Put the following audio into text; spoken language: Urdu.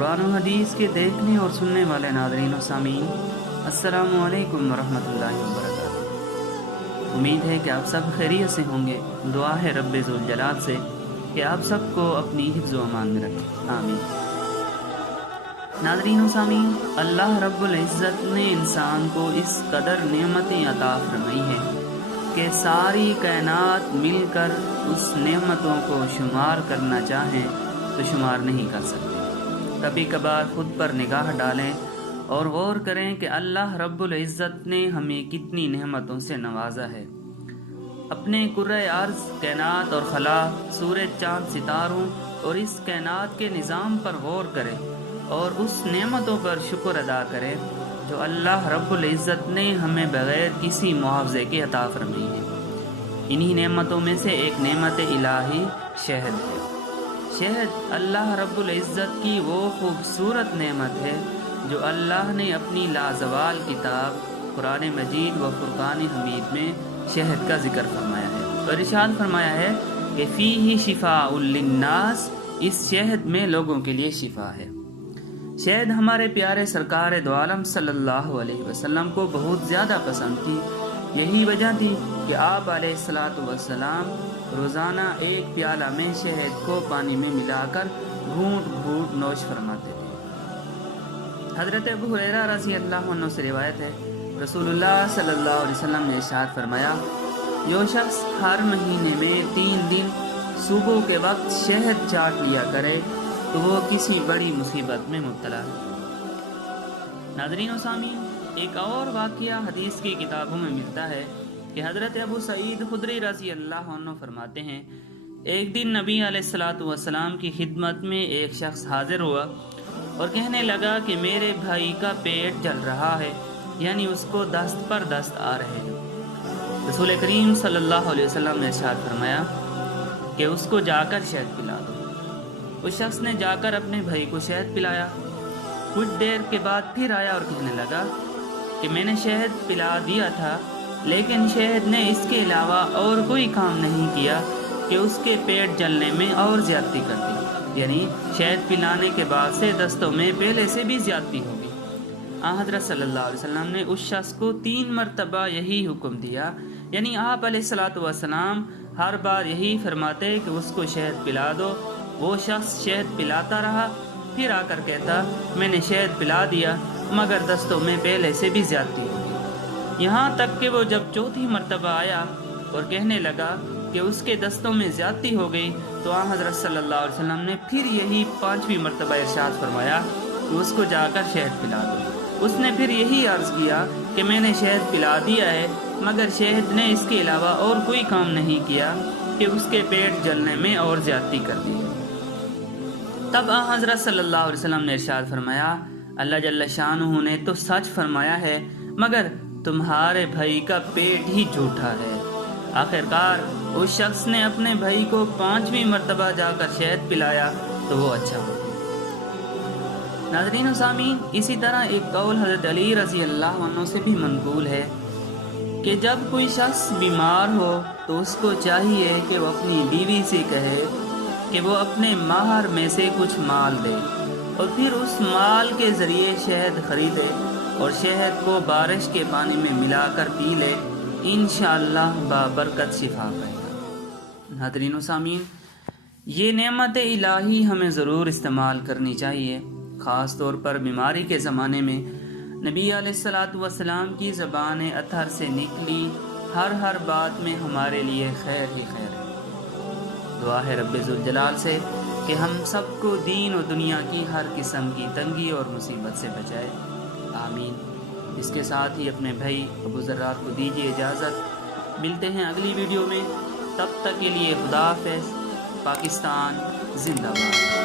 قرآن و حدیث کے دیکھنے اور سننے والے ناظرین و سامعین، السلام علیکم ورحمۃ اللہ وبرکاتہ۔ امید ہے کہ آپ سب خیریت سے ہوں گے۔ دعا ہے رب ذوالجلال سے کہ آپ سب کو اپنی حفظ و امان میں رکھے، آمین۔ ناظرین و سامعین، اللہ رب العزت نے انسان کو اس قدر نعمتیں عطا فرمائی ہیں کہ ساری کائنات مل کر اس نعمتوں کو شمار کرنا چاہیں تو شمار نہیں کر سکتے۔ کبھی کبھار خود پر نگاہ ڈالیں اور غور کریں کہ اللہ رب العزت نے ہمیں کتنی نعمتوں سے نوازا ہے۔ اپنے کرۂ ارض، کائنات اور خلا، سورج، چاند، ستاروں اور اس کائنات کے نظام پر غور کریں اور اس نعمتوں پر شکر ادا کریں جو اللہ رب العزت نے ہمیں بغیر کسی معاوضے کے عطا فرمائی ہے۔ انہی نعمتوں میں سے ایک نعمت الہی شہد ہے۔ شہد اللہ رب العزت کی وہ خوبصورت نعمت ہے جو اللہ نے اپنی لازوال کتاب قرآن مجید و فرقان حمید میں شہد کا ذکر فرمایا ہے اور ارشاد فرمایا ہے کہ فیہ شفاء للناس، اس شہد میں لوگوں کے لیے شفا ہے۔ شہد ہمارے پیارے سرکار دو عالم صلی اللہ علیہ وسلم کو بہت زیادہ پسند تھی۔ یہی وجہ تھی کہ آپ علیہ الصلاۃ والسلام روزانہ ایک پیالہ میں شہد کو پانی میں ملا کر گھونٹ گھونٹ نوش فرماتے تھے۔ حضرت ابو ہریرہ رضی اللہ عنہ سے روایت ہے، رسول اللہ صلی اللہ علیہ وسلم نے ارشاد فرمایا، جو شخص ہر مہینے میں 3 دن صبح کے وقت شہد چاٹ لیا کرے تو وہ کسی بڑی مصیبت میں مبتلا ہے۔ ناظرین و سامعین، ایک اور واقعہ حدیث کی کتابوں میں ملتا ہے کہ حضرت ابو سعید خدری رضی اللہ عنہ فرماتے ہیں، ایک دن نبی علیہ الصلاۃ والسلام کی خدمت میں ایک شخص حاضر ہوا اور کہنے لگا کہ میرے بھائی کا پیٹ جل رہا ہے، یعنی اس کو دست پر دست آ رہے ہیں۔ رسول کریم صلی اللہ علیہ وسلم نے ارشاد فرمایا کہ اس کو جا کر شہد پلا دو۔ اس شخص نے جا کر اپنے بھائی کو شہد پلایا۔ کچھ دیر کے بعد پھر آیا اور کہنے لگا کہ میں نے شہد پلا دیا تھا، لیکن شہد نے اس کے علاوہ اور کوئی کام نہیں کیا کہ اس کے پیٹ جلنے میں اور زیادتی کر دی، یعنی شہد پلانے کے بعد سے دستوں میں پہلے سے بھی زیادتی ہو گئی۔ حضرت صلی اللہ علیہ وسلم نے اس شخص کو 3 مرتبہ یہی حکم دیا، یعنی آپ علیہ الصلاۃ والسلام ہر بار یہی فرماتے کہ اس کو شہد پلا دو۔ وہ شخص شہد پلاتا رہا، پھر آ کر کہتا میں نے شہد پلا دیا مگر دستوں میں پہلے سے بھی زیادتی ہو گئی، یہاں تک کہ وہ جب 4تھی مرتبہ آیا اور کہنے لگا کہ اس کے دستوں میں زیادتی ہو گئی تو حضرت صلی اللہ علیہ وسلم نے پھر یہی 5ویں مرتبہ ارشاد فرمایا کہ اس کو جا کر شہد پلا دو۔ اس نے پھر یہی عرض کیا کہ میں نے شہد پلا دیا ہے مگر شہد نے اس کے علاوہ اور کوئی کام نہیں کیا کہ اس کے پیٹ جلنے میں اور زیادتی کر دی۔ تب حضرت صلی اللہ علیہ وسلم نے ارشاد فرمایا، اللہ جل شانہ نے تو سچ فرمایا ہے مگر تمہارے بھائی کا پیٹ ہی جھوٹا ہے۔ آخرکار اس شخص نے اپنے بھائی کو 5ویں مرتبہ جا کر شہد پلایا تو وہ اچھا ہو گیا۔ ناظرین و سامعین، اسی طرح ایک قول حضرت علی رضی اللہ عنہ سے بھی منقول ہے کہ جب کوئی شخص بیمار ہو تو اس کو چاہیے کہ وہ اپنی بیوی سے کہے کہ وہ اپنے مہر میں سے کچھ مال دے اور پھر اس مال کے ذریعے شہد خریدے اور شہد کو بارش کے پانی میں ملا کر پی لے، انشاءاللہ بابرکت شفا پائے گا۔ ناظرین و سامعین، یہ نعمت الہی ہمیں ضرور استعمال کرنی چاہیے، خاص طور پر بیماری کے زمانے میں۔ نبی علیہ الصلاۃ والسلام کی زبان اطہر سے نکلی ہر بات میں ہمارے لیے خیر ہی خیر ہے۔ دعا ہے رب ذوالجلال سے کہ ہم سب کو دین و دنیا کی ہر قسم کی تنگی اور مصیبت سے بچائے، آمین۔ اس کے ساتھ ہی اپنے بھائی ابو ذرات کو دیجیے اجازت، ملتے ہیں اگلی ویڈیو میں، تب تک کے لیے خدا حافظ۔ پاکستان زندہ باد۔